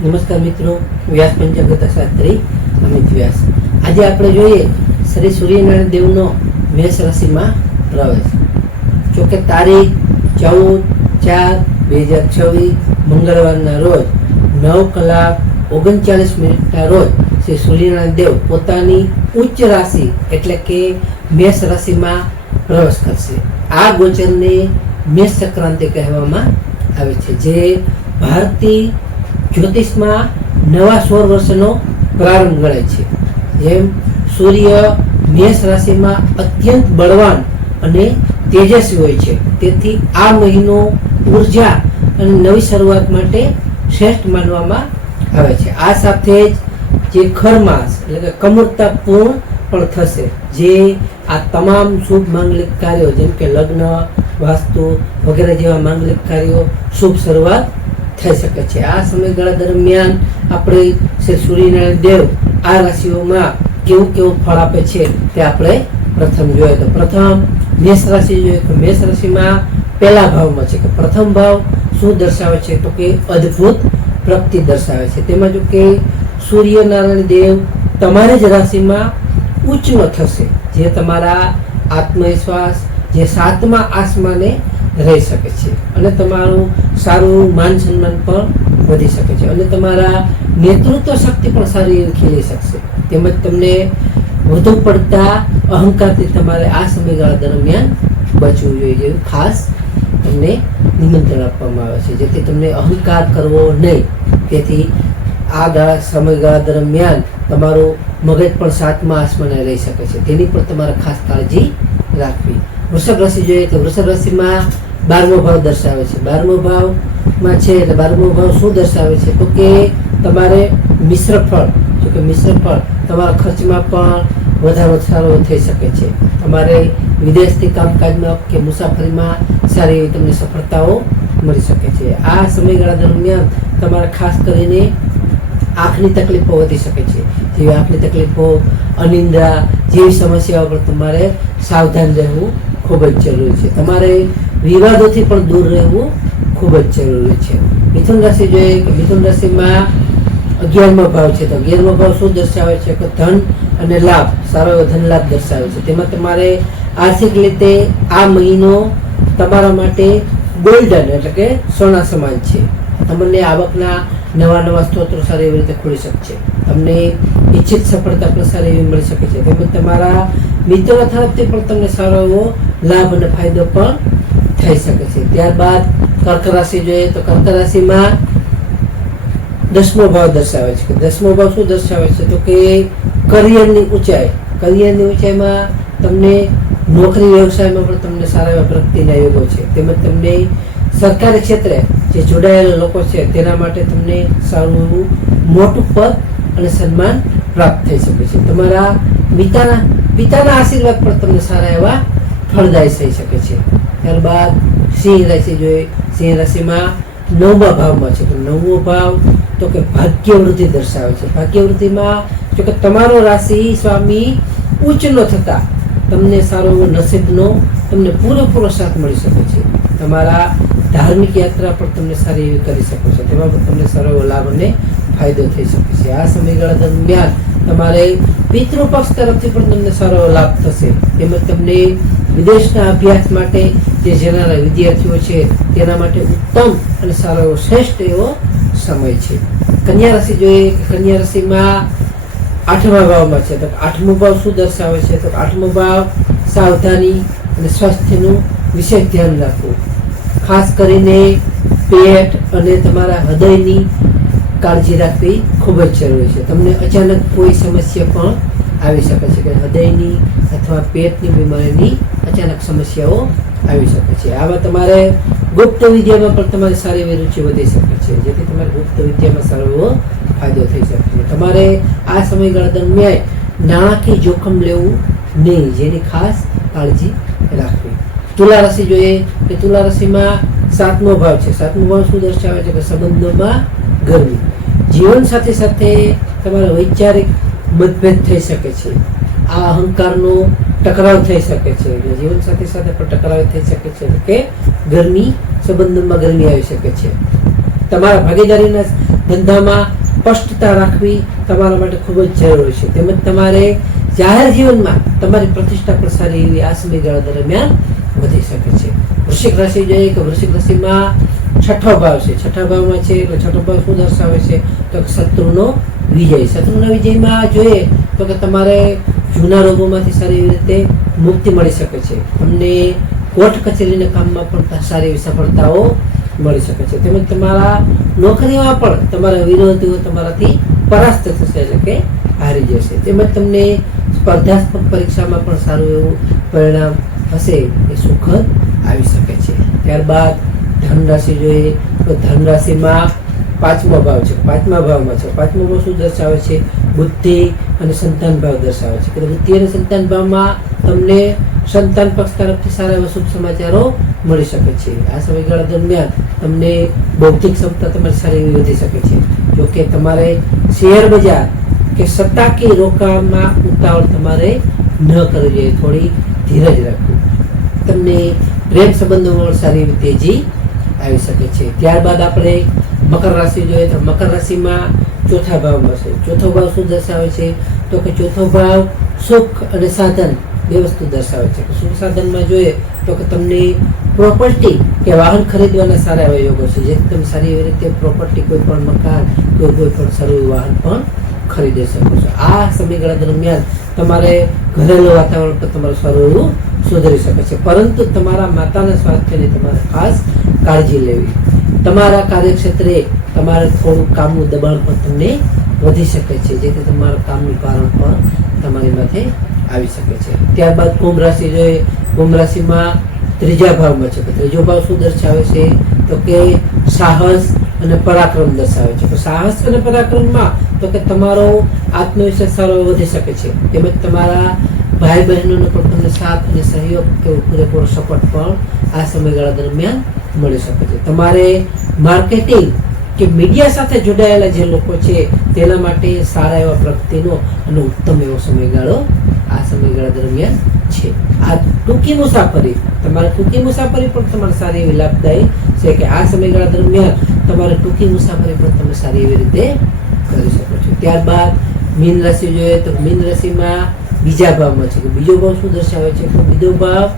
નમસ્કાર મિત્રો, વ્યાસ પંચાગત શાસ્ત્રી અમિત વ્યાસ. આજે આપણે જોઈએ શ્રી સૂર્યનારાયણ દેવનો મેષ રાશિમાં પ્રવેશ. જોકે તારીખ 14/4/2026 મંગળવારના રોજ 9:39 રોજ શ્રી સૂર્યનારાયણ દેવ પોતાની ઉચ્ચ રાશિ એટલે કે મેષ રાશિમાં પ્રવેશ કરશે. આ ગોચરને મેષ સંક્રાંતિ કહેવામાં આવે છે, જે ભારતીય જ્યોતિષમાં નવા 16 વર્ષનો પ્રારંભ ગણાય છે. જેમ સૂર્ય મેષ રાશિમાં અત્યંત બળવાન અને તેજસ્વી હોય છે, તેથી આ મહિનો ઉર્જા અને નવી શરૂઆત માટે શ્રેષ્ઠ માનવામાં આવે છે. આ સાથે જ જે ખરમાસ એટલે કે કમૂરતા પૂર્ણ પણ થશે, જે આ તમામ શુભ માંગલિક કાર્યો જેમ કે લગ્ન, વાસ્તુ વગેરે જેવા માંગલિક કાર્યો શુભ શરૂઆત થઈ શકે છે. આ સમયગાળા દરમિયાન આપણે શ્રી સૂર્યનારાયણ દેવ આ રાશિઓમાં કેવું ફળ આપે છે તે આપણે પ્રથમ જોઈએ. તો પ્રથમ મેષ રાશિ જોઈએ તો મેષ રાશિમાં પહેલા ભાવમાં છે કે પ્રથમ ભાવ શું દર્શાવે છે તો કે અદ્ભુત પ્રગતિ દર્શાવે છે. તેમાં જો કે સૂર્યનારાયણ દેવ તમારી જ રાશિમાં ઉચ્ચનો થશે, જે તમારા આત્મવિશ્વાસ જે 7મા આસમાને રહી શકે છે અને તમારું સારું માન સન્માન પણ વધી શકે છે અને તમારા નેતૃત્વ શક્તિ પણ સારી એવી ખીલી શકશે. તેમજ તમને વધુ પડતા અહંકારથી તમારે આ સમયગાળા દરમિયાન બચવું જોઈએ, જેવું ખાસ તમને નિમંત્રણ આપવામાં આવે છે, જેથી તમને અહંકાર કરવો નહીં. તેથી આ સમયગાળા દરમિયાન તમારું મગજ પણ 7મા આસમાને રહી શકે છે, તેની પણ તમારે ખાસ કાળજી રાખવી. વૃષભ રાશિ જોઈએ તો વૃષભ રાશિમાં 12મો ભાવ દર્શાવે છે. 12મો ભાવમાં છે એટલે 12મો ભાવ શું દર્શાવે છે તો કે તમારે મિશ્ર ફળ, જો કે મિશ્ર ફળ તમારા ખર્ચમાં પણ વધારો સારો થઈ શકે છે. તમારે વિદેશથી કામકાજમાં કે મુસાફરીમાં સારી એવી તમને સફળતાઓ મળી શકે છે. આ સમયગાળા દરમિયાન તમારે ખાસ કરીને આંખની તકલીફો વધી શકે છે. જેવી આંખની તકલીફો, અનિદ્રા જેવી સમસ્યાઓ પર તમારે સાવધાન રહેવું ખૂબ જ જરૂરી છે. તમારે વિવાદોથી પણ દૂર રહેવું ખૂબ જ જરૂરી છે. મિથુન રાશિ જોઈએ કે મિથુન રાશિમાં 11મો ભાવ છે. તો 11મો ભાવ શું દર્શાવે છે કે ધન અને લાભ, સારો એવો ધન લાભ દર્શાવે છે. તેમાં તમારે આર્થિક રીતે આ મહિનો તમારા માટે ગોલ્ડન એટલે કે સોના સમાન છે. તમને આવકના નવા સ્ત્રોતો સારી એવી રીતે ખુલી શકશે. તમને ઈચ્છિત સફળતા પણ સારી એવી મળી શકે છે. તેમજ તમારા મિત્રો તરફથી પણ તમને સારો એવો લાભ અને ફાયદો પણ થઈ શકે છે. ત્યારબાદ કર્ક રાશિ જોઈએ તો કર્ક રાશિમાં 10મો ભાવ દર્શાવે છે. 10મો ભાવ શું દર્શાવે છે તો કે કરિયરની ઊંચાઈમાં તમને નોકરી વ્યવસાયમાં પણ તમને સારા એવા પ્રગતિના યોગો છે. તેમજ તમને સરકારી ક્ષેત્રે જે જોડાયેલા લોકો છે તેના માટે તમને સારું એવું મોટું પદ અને સન્માન પ્રાપ્ત થઈ શકે છે. તમારા પિતાના આશીર્વાદ પણ તમને સારા એવા ફળદાયી થઈ શકે છે. ત્યારબાદ સિંહ રાશિ જોઈએ. સિંહ રાશિમાં 9મા ભાવમાં છે. તો 9મો ભાવ તો કે ભાગ્યવૃદ્ધિ દર્શાવે છે. ભાગ્યવૃદ્ધિમાં જો કે તમારો રાશિ સ્વામી ઉચ્ચનો થતા તમને સારો એવો નસીબનો તમને પૂરેપૂરો સાથ મળી શકે છે. તમારા ધાર્મિક યાત્રા પણ તમને સારી એવી કરી શકો છો, તેમાં પણ તમને સારો એવો લાભ અને ફાયદો થઈ શકે છે. આ સમયગાળા દરમિયાન તમારે પિતૃપક્ષ તરફથી પણ તમને સારો એવો લાભ થશે. તેમજ તમને વિદેશના અભ્યાસ માટે જે જનારા વિદ્યાર્થીઓ છે તેના માટે ઉત્તમ અને સારો એવો શ્રેષ્ઠ એવો સમય છે. કન્યા રાશિ જોઈએ કે કન્યા રાશિમાં 8મા ભાવમાં છે. તો 8મો ભાવ શું દર્શાવે છે તો 8મો ભાવ સાવધાની અને સ્વાસ્થ્યનું વિશેષ ધ્યાન રાખવું. ખાસ કરીને પેટ અને તમારા હૃદયની કાળજી રાખવી ખૂબ જ જરૂરી છે. તમને અચાનક કોઈ સમસ્યા પણ આવી શકે છે કે હૃદયની અથવા પેટની બીમારીની અચાનક સમસ્યાઓ આવી શકે છે. આમાં તમારે ગુપ્ત વિદ્યામાં પણ તમારી સારી એવી રુચિ વધી શકે છે, જેથી તમારે ગુપ્ત વિદ્યામાં સારો એવો ફાયદો થઈ શકે છે. તમારે આ સમયગાળા દરમિયાન નાણાકીય જોખમ લેવું નહીં, જેની ખાસ કાળજી રાખવી. તુલા રાશિ જોઈએ કે તુલા રાશિમાં 7મો ભાવ છે. 7મો ભાવ શું દર્શાવે છે કે સંબંધોમાં ગરમી. જીવન સાથે તમારા વૈચારિક મતભેદ થઈ શકે છે. આ અહંકારનો ટકરાવ થઈ શકે છે. જીવન સાથે પણ ટકરાવ થઈ શકે છે કે ગરમી, સંબંધોમાં ગરમી આવી શકે છે. તમારા ભાગીદારીના ધંધામાં સ્પષ્ટતા રાખવી તમારા માટે ખૂબ જ જરૂરી છે. તેમજ તમારે જાહેર જીવનમાં તમારી પ્રતિષ્ઠા પણ સારી એવી આ સમયગાળા દરમિયાન વધી શકે છે. વૃશ્ચિક રાશિ જોઈએ કે વૃશ્ચિક રાશિમાં છઠ્ઠો ભાવ છે. છઠ્ઠા ભાવમાં છે એટલે છઠ્ઠો ભાવ શું દર્શાવે છે તો શત્રુનો વિજય. શત્રુના વિજયમાં જોઈએ તો કે તમારે જૂના રોગોમાંથી સારી એવી રીતે મુક્તિ મળી શકે છે. તમને કોર્ટ કચેરીના કામમાં પણ સારી એવી સફળતાઓ મળી શકે છે. તેમજ તમારા નોકરીમાં પણ તમારા વિરોધીઓ તમારાથી પરાસ્ત થશે એટલે કે હારી જશે. તેમજ તમને સ્પર્ધાત્મક પરીક્ષામાં પણ સારું એવું પરિણામ હશે એ સુખદ આવી શકે છે. ત્યારબાદ ધન રાશિ જોઈએ તો ધન રાશિમાં પાંચમો ભાવ છે. પાંચમા ભાવમાં છે. પાંચમો ભાવ શું દર્શાવે છે? બુદ્ધિ અને સંતાન ભાવ દર્શાવે છે કે બુદ્ધિ અને સંતાન ભાવમાં તમને સંતાન પક્ષ તરફથી સારા એવા શુભ સમાચારો મળી શકે છે. આ સમયગાળા દરમિયાન તમને બૌદ્ધિક ક્ષમતા તમારી સારી એવી વધી શકે છે. જોકે તમારે શેર બજાર કે સટ્ટાકી રોકાણમાં ઉતાવળ તમારે ન કરવી જોઈએ, થોડી ધીરજ રાખવું. તમને પ્રેમ સંબંધોમાં સારી એવી તેજી આવી શકે છે. ત્યારબાદ આપણે મકર રાશિ જોઈએ તો મકર રાશિમાં ચોથા ભાવમાં છે. ચોથો ભાવ શું દર્શાવે છે તો કે ચોથો ભાવ સુખ અને સાધન બે વસ્તુ દર્શાવે છે. સુખ સાધનમાં જોઈએ તો કે તમને પ્રોપર્ટી કે વાહન ખરીદવાના સારા એવા યોગો છે, જેથી તમે સારી એવી રીતે પ્રોપર્ટી કોઈ પણ મકાન કોઈ પણ સારું વાહન પણ ખરીદી શકો છો. આ સમયગાળા દરમિયાન તમારે ઘરેલું વાતાવરણ પર તમારું સારું એવું સુધરી શકે છે, પરંતુ તમારા માતાના સ્વાસ્થ્યની તમારે ખાસ કાળજી લેવી. તમારા કાર્યક્ષેત્રે તમારે થોડું કામનું દબાણ પણ તમને વધી શકે છે, જેથી તમારા કામનું કારણ પણ તમારી માથે આવી શકે છે. ત્યારબાદ કુંભ રાશિ જોઈએ. કુંભ રાશિમાં ત્રીજા ભાવમાં છે. ત્રીજો ભાવ શું દર્શાવે છે તો કે સાહસ અને પરાક્રમ દર્શાવે છે. તો સાહસ અને પરાક્રમમાં તો કે તમારો આત્મવિશ્વાસ સારો વધી શકે છે. તેમજ તમારા ભાઈ બહેનોનો પણ તમને સાથ અને સહયોગ એવો પૂરેપૂરો સપોર્ટ પણ આ સમયગાળા દરમિયાન મળી શકે છે. તમારે માર્કેટિંગ કે મીડિયા સાથે જોડાયેલા જે લોકો છે તેના માટે સારા એવા પ્રગતિનો અને ઉત્તમ એવો સમયગાળો આ સમયગાળા દરમિયાન છે. આ ટૂંકી મુસાફરી પણ તમારે સારી એવી લાભદાયી છે કે આ સમયગાળા દરમિયાન તમારે ટૂંકી મુસાફરી પણ તમે સારી એવી રીતે કરી શકો છો. ત્યારબાદ મીન રાશિ જોઈએ તો મીન રાશિમાં બીજા ભાવમાં છે. બીજો ભાવ શું દર્શાવે છે તો બીજો ભાવ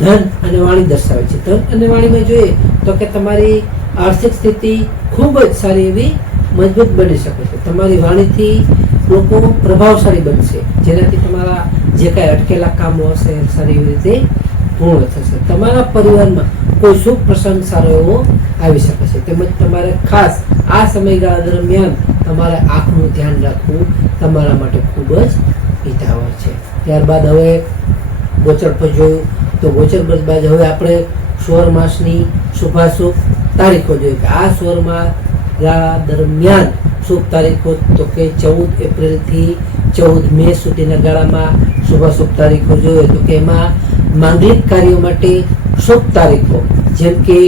ધન અને વાણી દર્શાવે છે. ધન અને વાણીમાં જોઈએ તો કે તમારી આર્થિક સ્થિતિ ખૂબ જ સારી એવી મજબૂત બની શકે છે. તમારી વાણીથી લોકો પ્રભાવશાળી બનશે, જેનાથી તમારા જે કાંઈ અટકેલા કામો હશે સારી એવી રીતે પૂર્ણ થશે. તમારા પરિવારમાં કોઈ શુભ પ્રસંગ સારો એવો આવી શકે છે. તેમજ તમારે ખાસ આ સમયગાળા દરમિયાન તમારે આંખનું ધ્યાન રાખવું તમારા માટે ખૂબ જ હિતાવહ છે. ત્યારબાદ હવે ગોચર પર જોયું તો ગોચર બાદ હવે આપણે સૌર માસની શુભાશુભ તારીખો જોઈએ કે આ સૌર માસ દરમિયાન શુભ તારીખો તો કે 14 એપ્રિલથી 14 મે સુધીના ગાળામાં શુભાશુભ તારીખો જોઈએ તો કે એમાં માંગલિક કાર્યો માટે શુભ તારીખો જેમ કે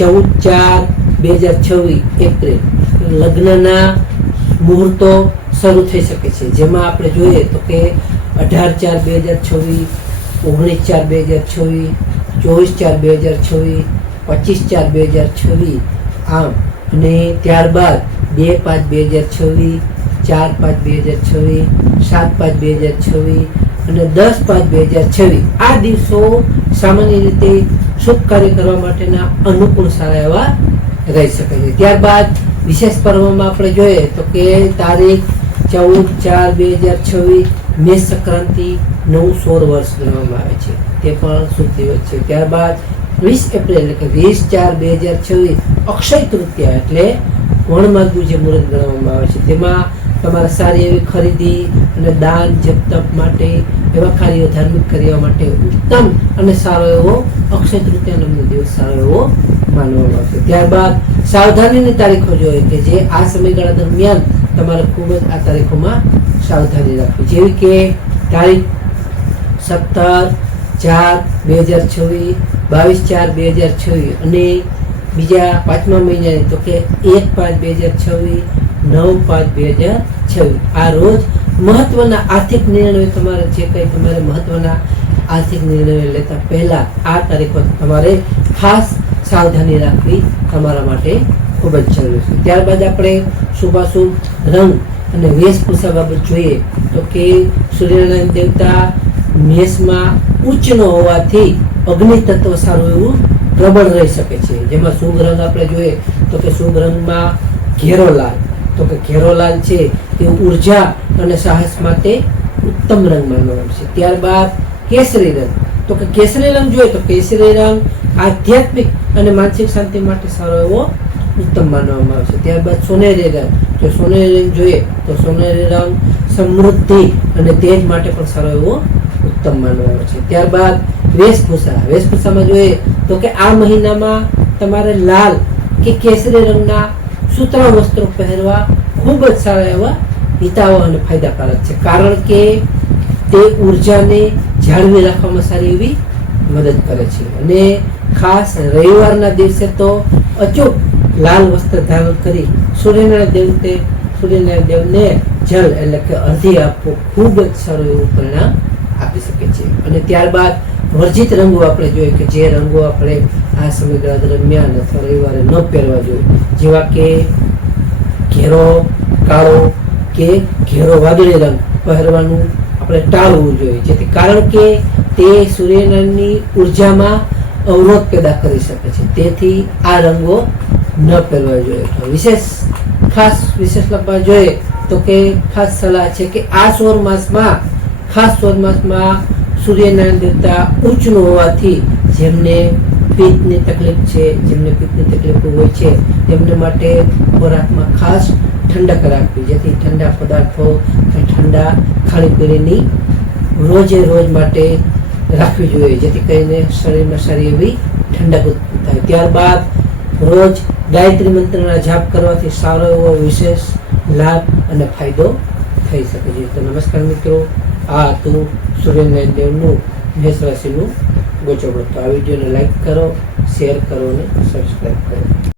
14/4/2026 એપ્રિલ લગ્નના મુહૂર્તો શરૂ થઈ શકે છે, જેમાં આપણે જોઈએ તો કે 18/4/2026, 19/4/2026, 24/4/2026, 25/4/2026 આમ, અને ત્યારબાદ 2/5/2026, 4/5/2026, 7/5/2026 અને 10/5/2026 આ દિવસો સામાન્ય રીતે શુભ કાર્ય કરવા માટેના અનુકૂળ સારા એવા રહી શકે છે. ત્યારબાદ વિશેષ પર્વમાં આપણે જોઈએ તો કે તારીખ 14/4/2026 મેષ સંક્રાંતિ નવું સૌર વર્ષ ગણવામાં આવે છે, તે પણ શુભ દિવસ છે. ત્યારબાદ 20 એપ્રિલ એટલે કે 20/4/2026 અક્ષય તૃતીયા એટલે વણમાગવું જે મુહૂર્ત ગણવામાં આવે છે, તેમાં તમારે સારી એવી ખરીદી અને દાન જપ તપ માટે એવા કાર્યો ધાર્મિક કાર્યો માટે ઉત્તમ અને સારો એવો અક્ષય તૃતીયાનો દિવસ સારો એવો માનવામાં આવે છે. ત્યારબાદ સાવધાનીની તારીખો જોઈએ કે જે આ સમયગાળા દરમિયાન તમારે ખૂબ જ આ તારીખોમાં સાવધાની રાખવી, જેવી કે તારીખ 17/4/2026, 22/4/2026 અને બીજા 5મા મહિનાની તો કે 1/5/2026, 9/5/2026 આ રોજ મહત્વના આર્થિક નિર્ણયો તમારે જે કંઈ તમારે મહત્વના આર્થિક નિર્ણયો લેતા પહેલા આ તારીખો તમારે ખાસ સાવધાની રાખવી તમારા માટે ખૂબ જ જરૂરી છે. ત્યારબાદ આપણે શુભાશુભ રંગ અને વેશભૂષા બાબત જોઈએ તો કે સૂર્યનારાયણ દેવતા મેષમાં ઉચ્ચનો હોવાથી અગ્નિ તત્વ સારું એવું પ્રબળ રહી શકે છે. જેમાં શુભ રંગ આપણે જોઈએ તો કે શુભ રંગમાં ઘેરો લાલ, તો કે ઘેરો લાલ છે તે ઉર્જા અને સાહસ માટે ઉત્તમ રંગ માનવામાં આવે છે. ત્યારબાદ કેસરી રંગ, તો કે કેસરી રંગ જોઈએ તો કેસરી રંગ આધ્યાત્મિક અને માનસિક શાંતિ માટે સારો એવો ઉત્તમ માનવામાં આવે છે. ત્યારબાદ સોનેરી રંગ, જો સોનેરી રંગ જોઈએ તો સોનેરી રંગ સમૃદ્ધિ અને તેજ માટે પણ સારો એવો ઉત્તમ માનવામાં આવે છે. ત્યારબાદ વેશભૂષામાં જોઈએ તો કે આ મહિનામાં તમારે લાલ કે કેસરી રંગના સુતરાઉ વસ્ત્રો પહેરવા ખૂબ જ સારા એવા હિતાવહ અને ફાયદાકારક છે, કારણ કે તે ઉર્જાને જાળવી રાખવામાં સારી એવી મદદ કરે છે. અને ખાસ રવિવારના દિવસે તો અચૂક લાલ વસ્ત્ર ધારણ કરી સૂર્યનારાયણ દેવને જલ એટલે કે અર્ધી આપવું ખૂબ જ સારું એવું પરિણામ આપી શકે છે. અને ત્યારબાદ વર્જિત રંગો આપણે જોઈએ કે જે રંગો આપણે આ સમયગાળા દરમિયાન અથવા રવિવારે ન પહેરવા જોઈએ, જેવા કે ઘેરો કાળો કે ઘેરો વાદળી રંગ પહેરવાનું આપણે ટાળવું જોઈએ, જેથી કારણ કે તે સૂર્યનારાયણની ઉર્જામાં અવરોધ પેદા કરી શકે છે. તેથી આ રંગો ન પહેરવા જોઈએ. વિશેષ લખવા જોઈએ તો કે ખાસ સલાહ છે કે આ સૌર માસમાં સૂર્યનારાયણ દેવતા ઉચ્ચનો હોવાથી જેમને પિત્તની તકલીફ છે, જેમને પિત્તની તકલીફ હોય છે તેમને માટે ખોરાકમાં ખાસ ઠંડક રાખવી, જેથી ઠંડા પદાર્થો કે ઠંડા ખાણીપીણીની રોજે રોજ માટે રાખવી જોઈએ, જેથી કરીને શરીરમાં સારી એવી ઠંડક ઉત્પન્ન થાય. ત્યારબાદ રોજ ગાયત્રી મંત્રના જાપ કરવાથી સારો એવો વિશેષ લાભ અને ફાયદો થઈ શકે છે. તો નમસ્કાર મિત્રો, આ હતું સૂર્યનારાયણ દેવનું મેષ રાશિનું ગોચર. તો આ વિડીયોને લાઈક કરો, શેર કરો અને સબસ્ક્રાઈબ કરો.